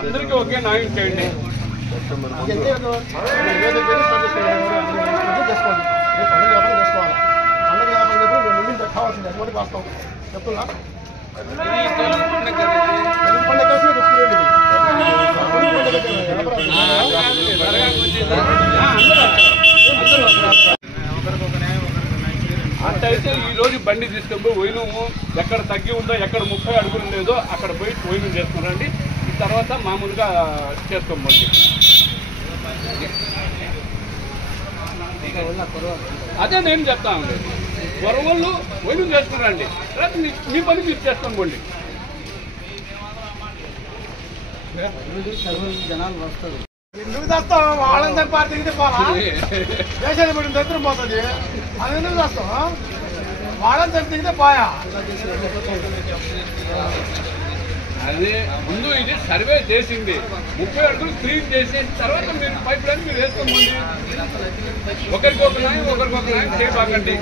అందరికీ ఒకే న్యాయం చేయండి. చెప్తున్నా అట్టయితే ఈరోజు బండి తీసుకొని వైనము ఎక్కడ తగ్గి ఉందో, ఎక్కడ 30 అడుగులు లేదో అక్కడ పోయి వైనం చేసుకున్నారండి. ఈ తర్వాత మామూలుగా చేసుకోండి. అదే నేను చెప్తానండి, వరవళ్ళు వైనం చేసుకున్నారండి. తర్వాత మీ పని మీరు చేసుకోండి. జనాలు వస్తారు ఎందుకు చేస్తాం? వాళ్ళని పార్టీ తిప్పాలా? దేశాన్ని పడిన దగ్గర పోతుంది. అది ఎందుకు చేస్తాం? వాళ్ళని తిరిగితే పోయా. అదే ముందు ఇది సర్వే చేసింది, 30 అడుగులు క్లీన్ చేసేసిన తర్వాత మీరు పైప్ లైన్ మీరు వేసుకోండి. ఒకరికొక న్యాయం చేయబాకండి.